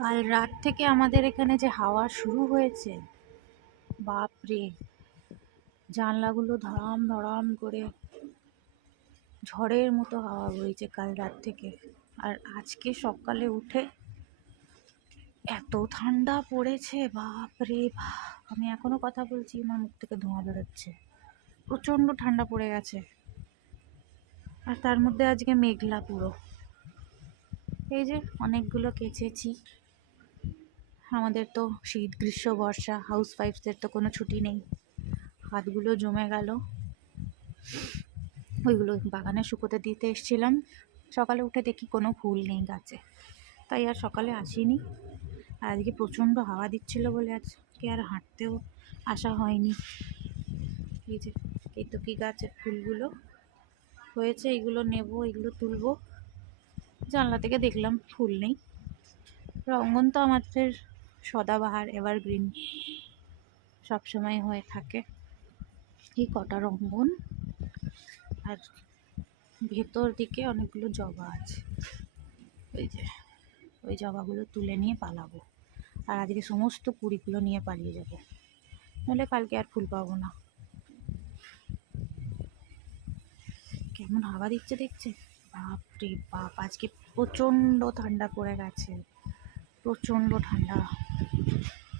কাল রাত থেকে আমাদের এখানে যে হাওয়া শুরু হয়েছে, বাপরে, জানলাগুলো ধড়াম ধড়াম করে ঝড়ের মতো হাওয়া বইছে কাল রাত থেকে। আর আজকে সকালে উঠে এত ঠান্ডা পড়েছে, বাপরে বাপ! আমি এখনো কথা বলছি, আমার মুখ থেকে ধোঁয়া বেরোচ্ছে। প্রচণ্ড ঠান্ডা পড়ে গেছে। আর তার মধ্যে আজকে মেঘলা পুরো। এই যে অনেকগুলো কেচেছি। আমাদের তো শীত, গ্রীষ্ম, বর্ষা, হাউস ওয়াইফদের তো কোনো ছুটি নেই। হাতগুলো জমে গেল, ওইগুলো বাগানে শুকোতে দিতে এসেছিলাম। সকালে উঠে দেখি কোনো ফুল নেই গাছে, তাই আর সকালে আসিনি। আর আজকে প্রচণ্ড হাওয়া দিচ্ছিল বলে আজকে আর হাঁটতেও আসা হয়নি। এই যে কেতকী গাছের ফুলগুলো হয়েছে, এগুলো নেব, এগুলো তুলবো। জানলা থেকে দেখলাম ফুল নেই। রঙ্গন তো আমাদের সদাবাহার, এভারগ্রিন, সবসময় হয়ে থাকে। এই কটা রঙ্গন, আর ভেতর দিকে অনেকগুলো জবা আছে। ওই যে ওই জবাগুলো তুলে নিয়ে পালাবো। আর আজকে সমস্ত কুড়িগুলো নিয়ে পালিয়ে যাব, নাহলে কালকে আর ফুল পাবো না। কেমন হাওয়া দিচ্ছে দেখছে, বাপরে বাপ! আজকে প্রচণ্ড ঠান্ডা পড়ে গেছে, প্রচণ্ড ঠান্ডা।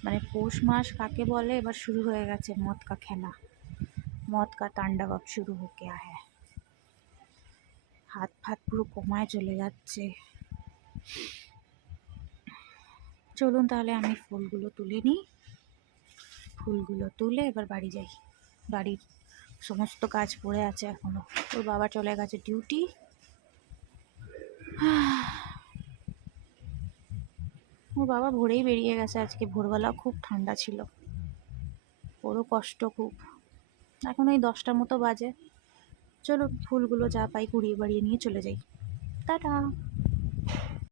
মানে পৌষ মাস কাকে বলে এবার শুরু হয়ে গেছে মদ কা খেলা, মদ কা তাণ্ডব শুরু হো গয়া হ্যায়। হাত ফাত পুরো কমায় চলে যাচ্ছে। চলুন তাহলে আমি ফুলগুলো তুলে নিই। ফুলগুলো তুলে এবার বাড়ি যাই। বাড়ির সমস্ত কাজ পড়ে আছে এখনো। ওর বাবা চলে গেছে ডিউটি। ওর বাবা ভোরেই বেরিয়ে গেছে আজকে, ভোরবেলা খুব ঠান্ডা ছিল, ওরও কষ্ট খুব। এখন ওই 10টার মতো বাজে। চলো ফুলগুলো যা পাই কুড়িয়ে বাড়িয়ে নিয়ে চলে যাই। টাটা।